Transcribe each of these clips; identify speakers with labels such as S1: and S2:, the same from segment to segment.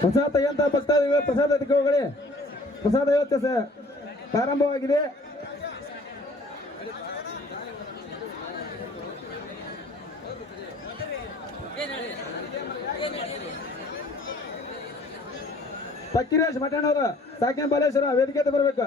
S1: ಪ್ರಸಾದ ತೆಗೆಂತ ಇವೆ ಪ್ರಸಾದ ಹೋಗಲಿ? ಪ್ರಸಾದ ಇವತ್ತು ಸರ್. ಪ್ರಾರಂಭವಾಗಿದೆ. ಪಕ್ಕಿರೇಶ್ ಮಠಣ್ಣವರು ಸಾಕಿನ ಬಾಲೇಶ್ವರ ವೇದಿಕೆ ಬರ್ಬೇಕು.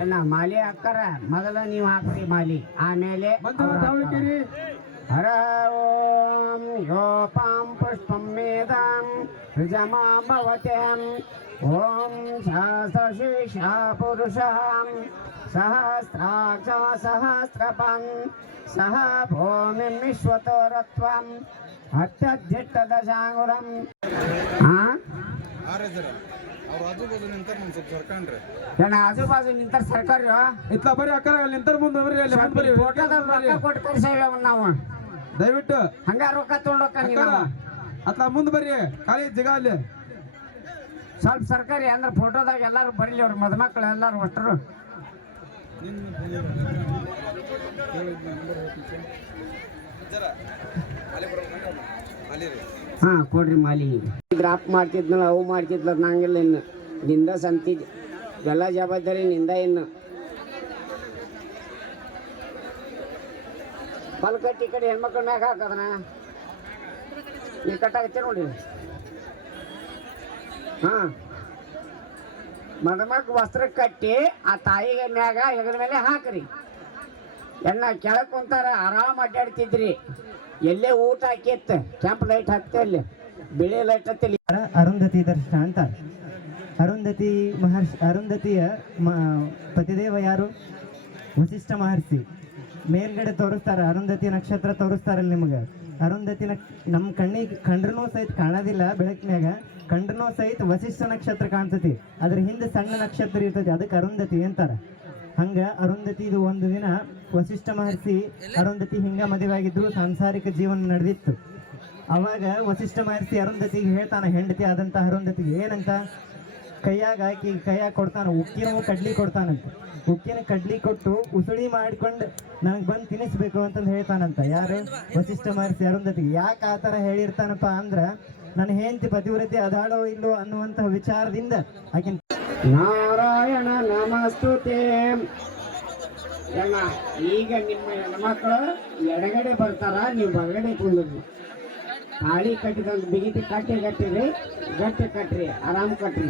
S2: ಎಲ್ಲ ಮಾಲಿ ಹಾಕ್ತಾರ ಮೊದಲ ನೀವು ಹಾಕ್ರಿ ಮಾಲಿ ಆಮೇಲೆ
S1: ಮಂಜುಳ ತಾವಳಿಕೇರಿ
S2: ಹರ ಓಂ ಯೋಪಾಂ ಪುಷ್ಪಂ ಮೇದಾಂ ಋಜಮಾಂ ಭವತ್ಯಾಂ ಓಂ ಸಹಸ್ರಶೀರ್ಷ ಪುರುಷಾಂ ಸಹಸ್ರಾಕ್ಷ ಸಹಸ್ರಪಂ ಸಹ ಭೂಮಿಂ ವಿಶ್ವತೋರತ್ವಂ
S3: ಆಜು ಬಾಜು ನಿಂತಾರ
S2: ಏನ ಆಜು ಬಾಜು ನಿಂತಾರ ಸರ್ಕಾರಿ
S1: ಇತ್ಲ ಬರೀ ಅಕ್ಕರ ಅಲ್ಲಿ ನಿಂತಾರ ಮುಂದೆ ಬರ್ರಿ ಅಲ್ಲಿ ಮುಂದೆ ಬರ್ರಿ.
S2: ಫೋಟೋದಾಗ ರೊಕ್ಕ ಕೊಟ್ಟು ಕರ್ಸೇವ ನಾವು.
S1: ದಯವಿಟ್ಟು.
S2: ಹಂಗ ರೊಕ್ಕ
S1: ಅಕ್ಕರ ಅತ್ಲ ಮುಂದೆ ಬರ್ರಿ ಖಾಲಿ ಜಗ ಅಲ್ಲಿ.
S2: ಸ್ವಲ್ಪ ಸರ್ಕಾರಿ ಅಂದ್ರೆ ಫೋಟೋದಾಗ ಎಲ್ಲಾರು ಬರಲಿ ಅವ್ರ ಮದುಮಕ್ಳು ಎಲ್ಲಾರು ಒಟ್ಟರು ಹಾ ಕೊಡ್ರಿ ಮಾಲಿ. ಗ್ರಾಫ್ ಮಾಡ್ತಿದ್ನಲ್ಲ ಅವು ಮಾಡ್ತಿದ್ಲ ನಂಗಿಲ್ಲ ಇನ್ನು. ನಿಂದ ಸಂತಿ ಎಲ್ಲ ಜವಾಬ್ದಾರಿ ನಿಂದ ಇನ್ನು. ಹೊಲ್ ಕಟ್ಟಿ ಈ ಕಡೆ ಹೆಣ್ಮಕ್ಳ ಮ್ಯಾಗ ಹಾಕದನ? ನೀವು ಕಟ್ಟಾಗತ್ತೆ ನೋಡಿ ಹಾ. ಮದುಮಕ್ ವಸ್ತ್ರ ಕಟ್ಟಿ ಆ ತಾಯಿಗೆ ಮ್ಯಾಗ ಹೆಗಲ ಮೇಲೆ ಹಾಕ್ರಿ. ಎಲ್ಲ ಕೆಳಗೆ ಕುಂತಾರ, ಆರಾಮ್ ಅಡ್ಡಾಡ್ತಿದ್ರಿ ಎಲ್ಲೇ ಊಟ ಹಾಕಿತ್ತು? ಕೆಂಪ್ ಲೈಟ್ ಹಾಕ್ತೆ ಅಲ್ಲಿ ಬಿಳಿ ಲೈಟ್
S4: ಅರ- ಅರುಂಧತಿ ದರ್ಶನ ಅಂತ. ಅರುಂಧತಿ ಮಹರ್ಷಿ, ಅರುಂಧತಿಯ ಮ- ಪತಿದೇವ ಯಾರು? ವಸಿಷ್ಠ ಮಹರ್ಷಿ. ಮೇಲ್ಗಡೆ ತೋರಿಸ್ತಾರೆ, ಅರುಂಧತಿ ನಕ್ಷತ್ರ ತೋರಿಸ್ತಾರಲ್ಲ ನಿಮಗೆ. ಅರುಂಧತಿ ನಕ್ ನಮ್ಮ ಕಣ್ಣಿಗೆ ಕಂಡ್ರೂ ಸಹಿತ ಕಾಣೋದಿಲ್ಲ ಬೆಳಕಿನಾಗ ಕಂಡ್ರೂ ಸಹಿತ ವಸಿಷ್ಠ ನಕ್ಷತ್ರ ಕಾಣ್ತತಿ. ಅದ್ರ ಹಿಂದೆ ಸಣ್ಣ ನಕ್ಷತ್ರ ಇರ್ತೈತಿ, ಅದಕ್ಕೆ ಅರುಂಧತಿ ಅಂತಾರೆ. ಹಂಗ ಅರುಂಧತಿ ಇದು ಒಂದು ದಿನ ವಸಿಷ್ಠ ಮಹರ್ಷಿ ಅರುಂಧತಿ ಹಿಂಗ ಮದುವೆ ಆಗಿದ್ರು ಸಾಂಸಾರಿಕ ಜೀವನ ನಡೆದಿತ್ತು. ಅವಾಗ ವಸಿಷ್ಠ ಮಹರ್ಷಿ ಅರುಂಧತಿಗೆ ಹೇಳ್ತಾನೆ, ಹೆಂಡತಿ ಆದಂತ ಅರುಂಧತಿಗೆ ಏನಂತ? ಕೈಯಾಗ ಹಾಕಿ, ಕೈಯಾಗ ಕೊಡ್ತಾನ, ಉಕ್ಕಿನ ಕಡ್ಲಿ ಕೊಡ್ತಾನಂತ ಉಕ್ಕಿನ ಕಡ್ಲಿ ಕೊಟ್ಟು ಉಸುಳಿ ಮಾಡ್ಕೊಂಡು ನನಗೆ ಬಂದು ತಿನ್ನಿಸ್ಬೇಕು ಅಂತಂದು ಹೇಳ್ತಾನಂತ. ಯಾರು? ವಶಿಷ್ಠ ಮಹರ್ಷಿ ಅರುಂಧತಿಗೆ. ಯಾಕೆ ಆ ಥರ ಹೇಳಿರ್ತಾನಪ್ಪ ಅಂದ್ರ, ನನ್ನ ಹೆಂಡತಿ ಪತಿವ್ರತೆ ಅದಾಳೋ ಇಲ್ಲೋ ಅನ್ನುವಂತಹ ವಿಚಾರದಿಂದ ಆಕಿನ
S2: ನಾರಾಯಣ ನಮಸ್ತುತೆ. ಈಗ ನಿಮ್ಮ ಹೆಣ್ಮಕ್ಳು ಎಡಗಡೆ ಬರ್ತಾರ? ನೀವು ಬರಗಡೆ ಕುಂದ್ರಿ ತಾಳಿ ಕಟ್ಟಿದ ಬಿಗಿತಿ ಕಟ್ಟಿ ಕಟ್ಟಿರಿ, ಗಟ್ಟಿ ಕಟ್ಟ್ರಿ ಆರಾಮ್ ಕಟ್ರಿ.